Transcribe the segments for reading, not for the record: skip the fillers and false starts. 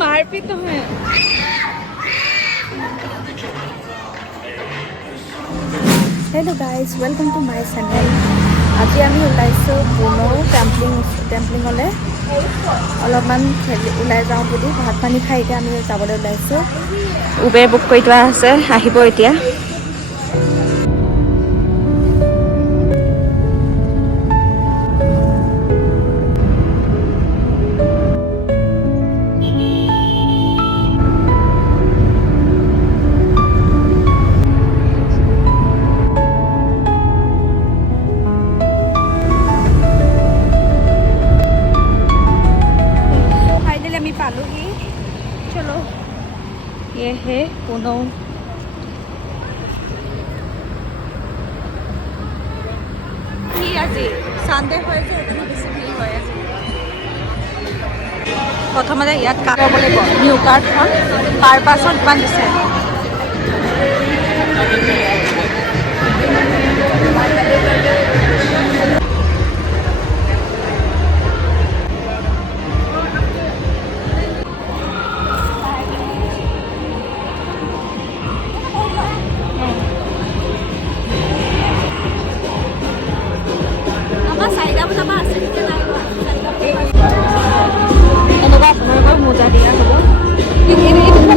मारपीट নহয় hello guys welcome to my channel आज আমি ওলাইছো পুনো টেম্পলিংলে অলপমান ওলাই যাওঁ বুলি ভাত পানী খাই এতিয়া আমি যাবলৈ ওলাইছো উবেৰ বুক কৰি থোৱা আছে আহিব এতিয়া ये है पुनो আজি সানডে হয়েছে এখানে বেশি ভিড় হয়ে আছে প্রথমে ইয়াত কাট বলে নিউ কার্ডখন পার পাসত কিমান দিছে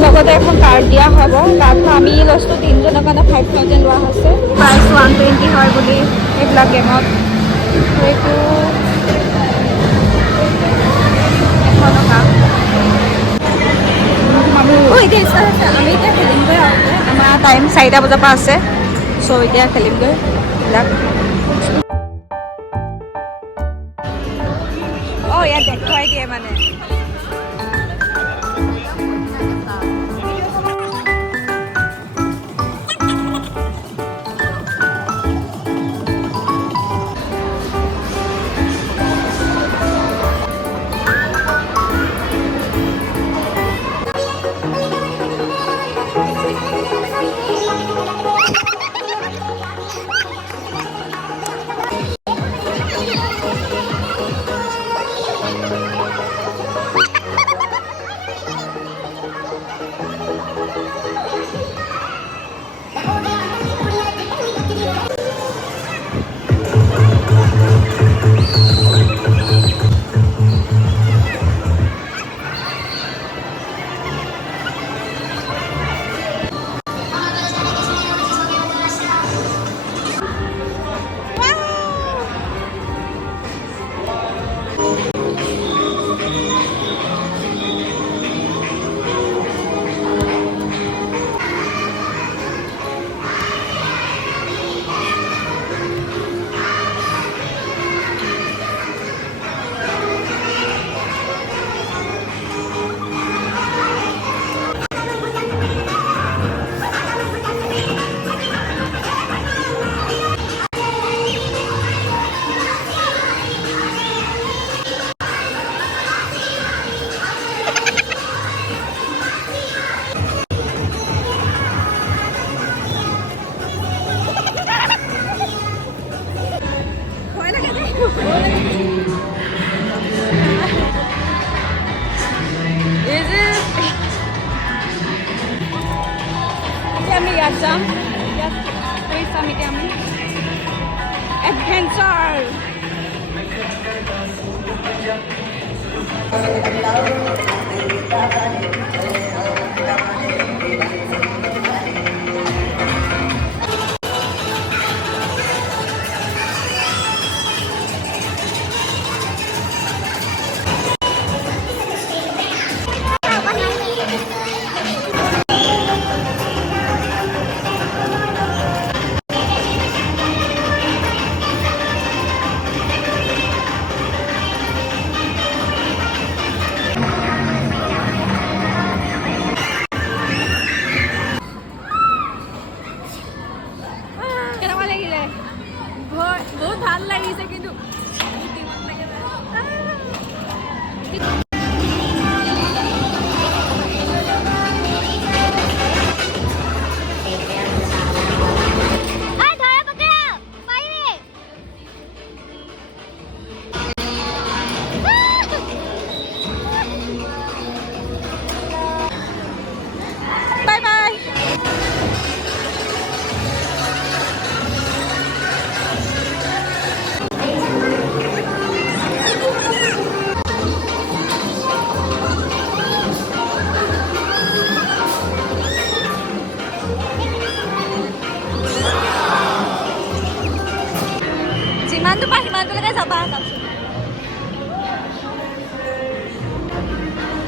লগতে এখন কাৰ্ড দিয়া হ'ব কাৰ্ডটো আমি লৈছোঁ তিনিজনৰ কাৰণে 5000 লোৱা হৈছে প্ৰাইচ 120 হয় বুলি এইবিলাক গেমত এইটো আমি এতিয়া খেলিমগৈ আমাৰ টাইম 4টা বজাৰ পৰা আছে চ' এতিয়া খেলিমগৈ এইবিলাক ইয়াত দেখুৱাই দিয়ে মানে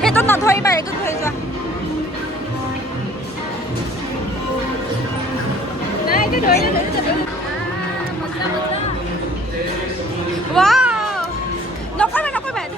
সেইটো নধৰিবা, এইটো ধৰি যোৱা। নাই এইটো ধৰিলে ৱাও, নকৰিবা নকৰিবা এইটো।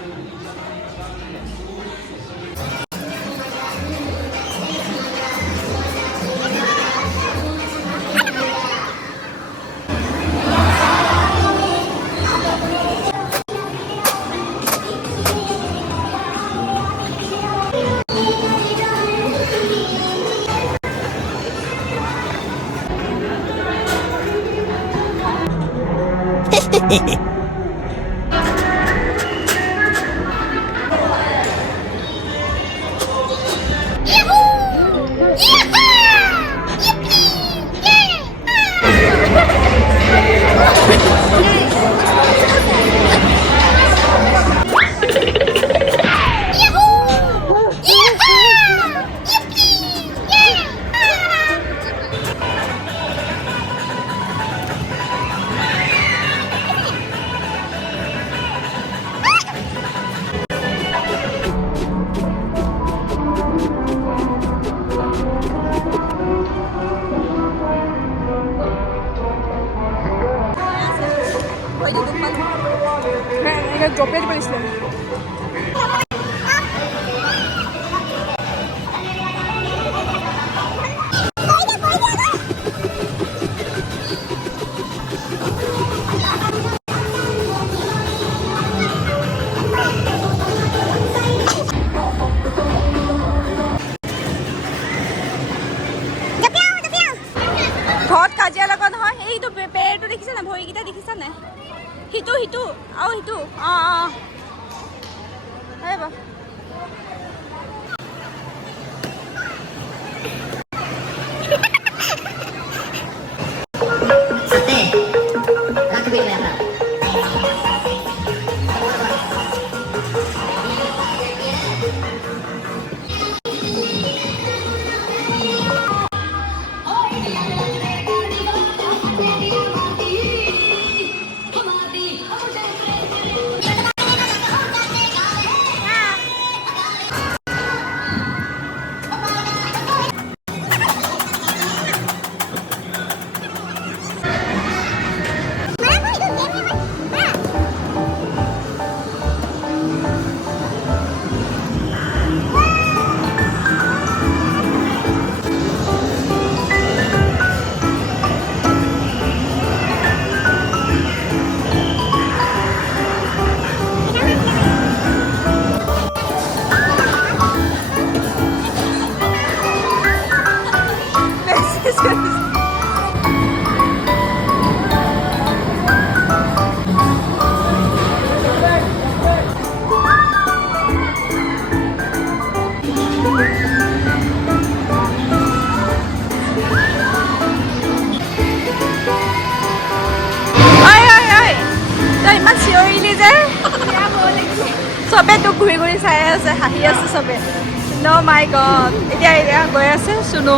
Drop it, please. ঘৰত কাজিয়া লগা নহয়, এইটো পেৰটো দেখিছা নাই, ভৰিকেইটা দেখিছা নাই, সিটো সিটো আৰু সিটো আহিব। চবে তোক ঘূৰি ঘূৰি চাই আছে, হাঁহি আছে চবে। ন' মাই গড, এতিয়া গৈ আছে চুনু।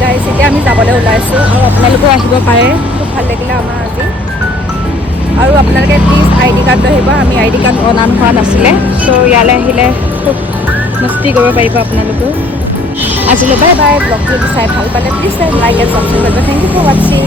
গাইজ এতিয়া আমি যাবলৈ ওলাইছোঁ আৰু আপোনালোকেও আহিব পাৰে খুব ভাল লাগিলে আমাৰ আজি আৰু আপোনালোকে প্লিজ আই ডি কাৰ্ড লৈ আহিব আমি আই ডি কাৰ্ড অনা হোৱা নাছিলে চ' ইয়ালৈ আহিলে খুব মস্তি কৰিব পাৰিব আপোনালোকেও আজিলৈ বাই বাই ব্লগটো যদি চাই ভাল পালে প্লিজ লাইক এণ্ড ছাবস্ক্ৰাইব কৰিব থেংক ইউ ফৰ ৱাচিং